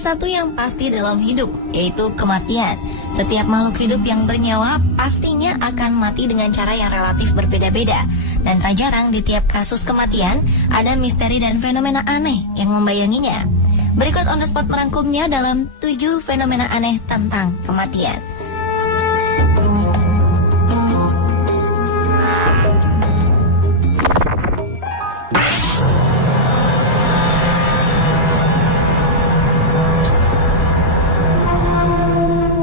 satu yang pasti dalam hidup, yaitu kematian. Setiap makhluk hidup yang bernyawa pastinya akan mati dengan cara yang relatif berbeda-beda. Dan tak jarang di tiap kasus kematian, ada misteri dan fenomena aneh yang membayanginya. Berikut On The Spot merangkumnya dalam 7 fenomena aneh tentang kematian.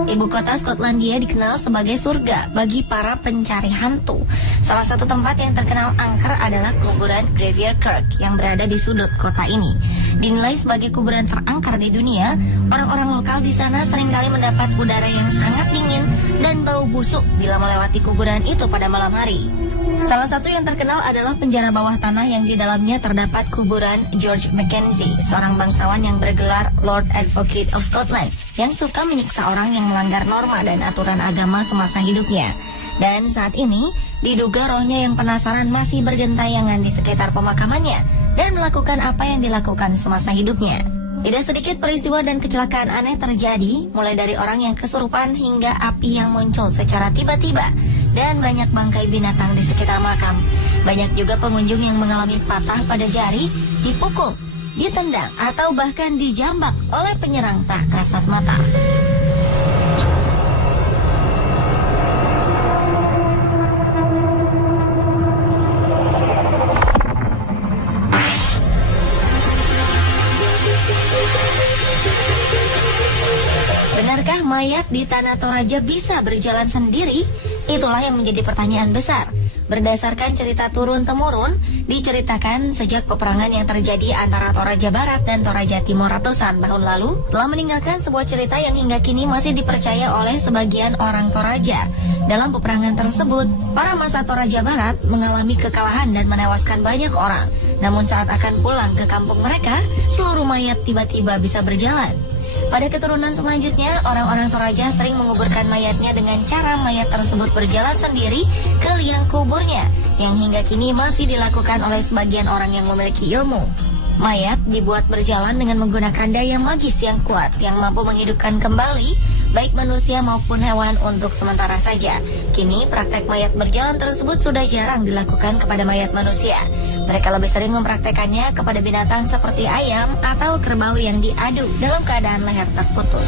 Ibu kota Skotlandia dikenal sebagai surga bagi para pencari hantu. Salah satu tempat yang terkenal angker adalah kuburan Graveyard Kirk yang berada di sudut kota ini. Dinilai sebagai kuburan terangker di dunia, orang-orang lokal di sana seringkali mendapat udara yang sangat dingin dan bau busuk bila melewati kuburan itu pada malam hari. Salah satu yang terkenal adalah penjara bawah tanah yang di dalamnya terdapat kuburan George Mackenzie, seorang bangsawan yang bergelar Lord Advocate of Scotland, yang suka menyiksa orang yang melanggar norma dan aturan agama semasa hidupnya. Dan saat ini, diduga rohnya yang penasaran masih bergentayangan di sekitar pemakamannya dan melakukan apa yang dilakukan semasa hidupnya. Tidak sedikit peristiwa dan kecelakaan aneh terjadi, mulai dari orang yang kesurupan hingga api yang muncul secara tiba-tiba, dan banyak bangkai binatang di sekitar makam. Banyak juga pengunjung yang mengalami patah pada jari, dipukul, ditendang, atau bahkan dijambak oleh penyerang tak kasat mata. Benarkah mayat di Tanah Toraja bisa berjalan sendiri? Itulah yang menjadi pertanyaan besar. Berdasarkan cerita turun-temurun, diceritakan sejak peperangan yang terjadi antara Toraja Barat dan Toraja Timur ratusan tahun lalu, telah meninggalkan sebuah cerita yang hingga kini masih dipercaya oleh sebagian orang Toraja. Dalam peperangan tersebut, para massa Toraja Barat mengalami kekalahan dan menewaskan banyak orang. Namun saat akan pulang ke kampung mereka, seluruh mayat tiba-tiba bisa berjalan. Pada keturunan selanjutnya, orang-orang Toraja sering menguburkan mayatnya dengan cara mayat tersebut berjalan sendiri ke liang kuburnya, yang hingga kini masih dilakukan oleh sebagian orang yang memiliki ilmu. Mayat dibuat berjalan dengan menggunakan daya magis yang kuat yang mampu menghidupkan kembali baik manusia maupun hewan untuk sementara saja. Kini praktek mayat berjalan tersebut sudah jarang dilakukan kepada mayat manusia. Mereka lebih sering mempraktekannya kepada binatang seperti ayam atau kerbau yang diadu dalam keadaan leher terputus.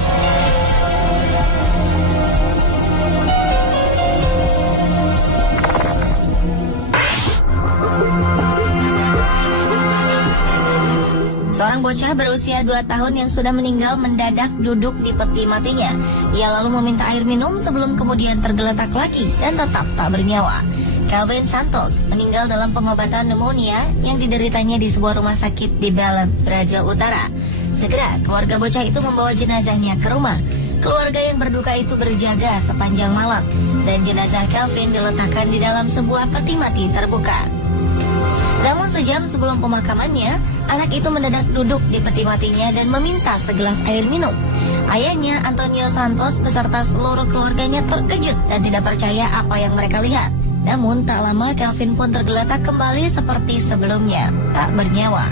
Seorang bocah berusia 2 tahun yang sudah meninggal mendadak duduk di peti matinya. Ia lalu meminta air minum sebelum kemudian tergeletak lagi dan tetap tak bernyawa. Calvin Santos meninggal dalam pengobatan pneumonia yang dideritanya di sebuah rumah sakit di Belém, Brazil Utara. Segera keluarga bocah itu membawa jenazahnya ke rumah. Keluarga yang berduka itu berjaga sepanjang malam dan jenazah Calvin diletakkan di dalam sebuah peti mati terbuka. Namun sejam sebelum pemakamannya, anak itu mendadak duduk di peti matinya dan meminta segelas air minum. Ayahnya, Antonio Santos, beserta seluruh keluarganya terkejut dan tidak percaya apa yang mereka lihat. Namun tak lama Calvin pun tergeletak kembali seperti sebelumnya, tak bernyawa.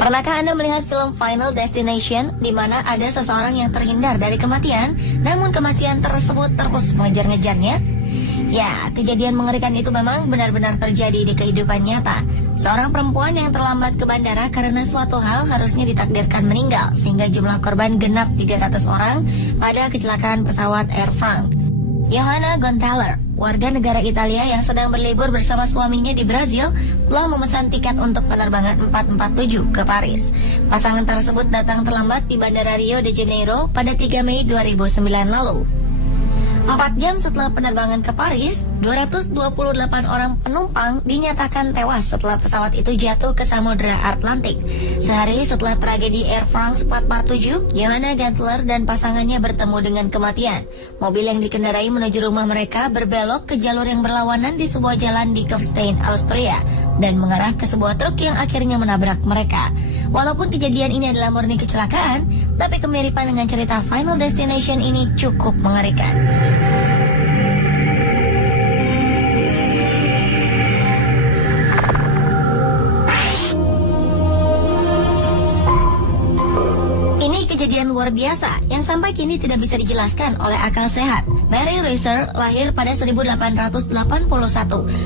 Pernahkah Anda melihat film Final Destination di mana ada seseorang yang terhindar dari kematian, namun kematian tersebut terus mengejar-ngejarnya? Ya, kejadian mengerikan itu memang benar-benar terjadi di kehidupan nyata. Seorang perempuan yang terlambat ke bandara karena suatu hal harusnya ditakdirkan meninggal, sehingga jumlah korban genap 300 orang pada kecelakaan pesawat Air France. Johanna Gontaler, warga negara Italia yang sedang berlibur bersama suaminya di Brazil, telah memesan tiket untuk penerbangan 447 ke Paris. Pasangan tersebut datang terlambat di Bandara Rio de Janeiro pada 3 Mei 2009 lalu. 4 jam setelah penerbangan ke Paris, 228 orang penumpang dinyatakan tewas setelah pesawat itu jatuh ke Samudra Atlantik. Sehari setelah tragedi Air France 447, Johanna Gontaler dan pasangannya bertemu dengan kematian. Mobil yang dikendarai menuju rumah mereka berbelok ke jalur yang berlawanan di sebuah jalan di Kufstein, Austria, dan mengarah ke sebuah truk yang akhirnya menabrak mereka. Walaupun kejadian ini adalah murni kecelakaan, tapi kemiripan dengan cerita Final Destination ini cukup mengerikan. kejadian luar biasa yang sampai kini tidak bisa dijelaskan oleh akal sehat. Mary Reeser lahir pada 1881,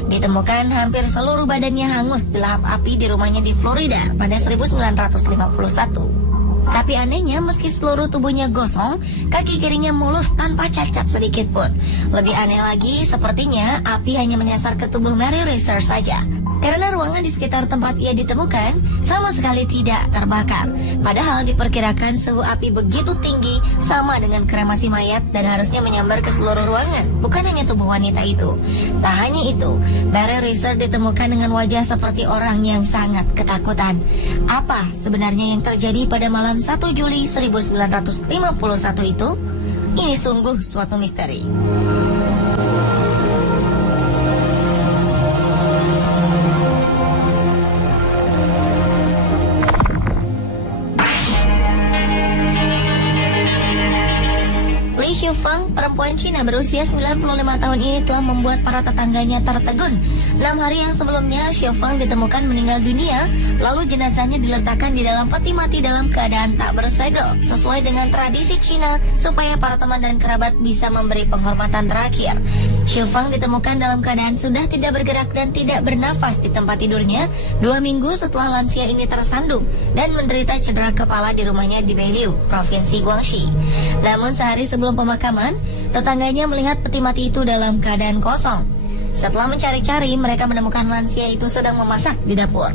ditemukan hampir seluruh badannya hangus di lahap api di rumahnya di Florida pada 1951. Tapi anehnya, meski seluruh tubuhnya gosong, kaki kirinya mulus tanpa cacat sedikit pun. Lebih aneh lagi, sepertinya api hanya menyasar ke tubuh Mary Reeser saja. Karena ruangan di sekitar tempat ia ditemukan sama sekali tidak terbakar. Padahal diperkirakan suhu api begitu tinggi sama dengan kremasi mayat dan harusnya menyambar ke seluruh ruangan, bukan hanya tubuh wanita itu. Tak hanya itu, Mary Reeser ditemukan dengan wajah seperti orang yang sangat ketakutan. Apa sebenarnya yang terjadi pada malam 1 Juli 1951 itu? Ini sungguh suatu misteri. Li Shufang, perempuan Cina berusia 95 tahun ini telah membuat para tetangganya tertegun. 6 hari yang sebelumnya, Shufang ditemukan meninggal dunia, lalu jenazahnya diletakkan di dalam peti mati dalam keadaan tak bersegel, sesuai dengan tradisi Cina supaya para teman dan kerabat bisa memberi penghormatan terakhir. Shufang ditemukan dalam keadaan sudah tidak bergerak dan tidak bernafas di tempat tidurnya 2 minggu setelah lansia ini tersandung dan menderita cedera kepala di rumahnya di Beiliu, Provinsi Guangxi. Namun sehari sebelum pemakaman, tetangganya melihat peti mati itu dalam keadaan kosong. Setelah mencari-cari, mereka menemukan lansia itu sedang memasak di dapur.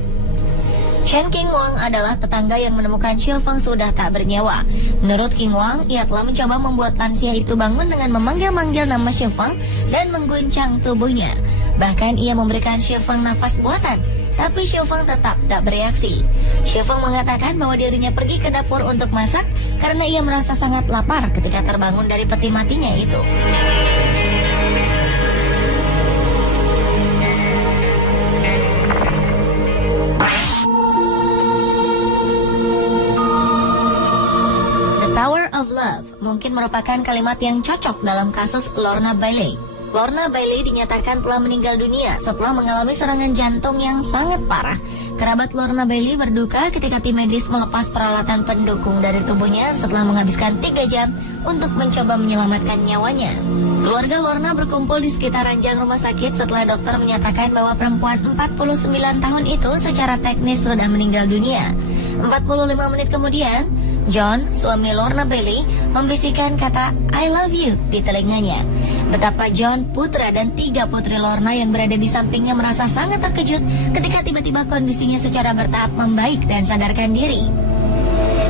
Shen King Wang adalah tetangga yang menemukan Shufang sudah tak bernyawa. Menurut King Wang, ia telah mencoba membuat lansia itu bangun dengan memanggil-manggil nama Shufang dan mengguncang tubuhnya. Bahkan ia memberikan Shufang nafas buatan, tapi Shufang tetap tak bereaksi. Shufang mengatakan bahwa dirinya pergi ke dapur untuk masak karena ia merasa sangat lapar ketika terbangun dari peti matinya itu. Tower of Love mungkin merupakan kalimat yang cocok dalam kasus Lorna Bailey. Lorna Bailey dinyatakan telah meninggal dunia setelah mengalami serangan jantung yang sangat parah. Kerabat Lorna Bailey berduka ketika tim medis melepas peralatan pendukung dari tubuhnya setelah menghabiskan 3 jam untuk mencoba menyelamatkan nyawanya. Keluarga Lorna berkumpul di sekitar ranjang rumah sakit setelah dokter menyatakan bahwa perempuan 49 tahun itu secara teknis sudah meninggal dunia. 45 menit kemudian, John, suami Lorna Bailey, membisikkan kata I love you di telinganya. Betapa John, putra dan 3 putri Lorna yang berada di sampingnya merasa sangat terkejut ketika tiba-tiba kondisinya secara bertahap membaik dan sadarkan diri.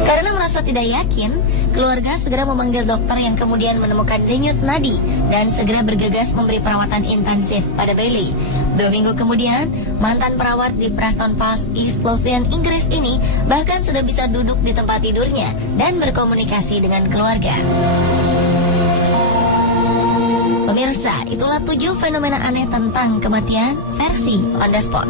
Karena merasa tidak yakin, keluarga segera memanggil dokter yang kemudian menemukan denyut nadi dan segera bergegas memberi perawatan intensif pada Bailey. 2 minggu kemudian, mantan perawat di Preston Pass, East Lothian, Inggris ini bahkan sudah bisa duduk di tempat tidurnya dan berkomunikasi dengan keluarga. Pemirsa, itulah 7 fenomena aneh tentang kematian versi On The Spot.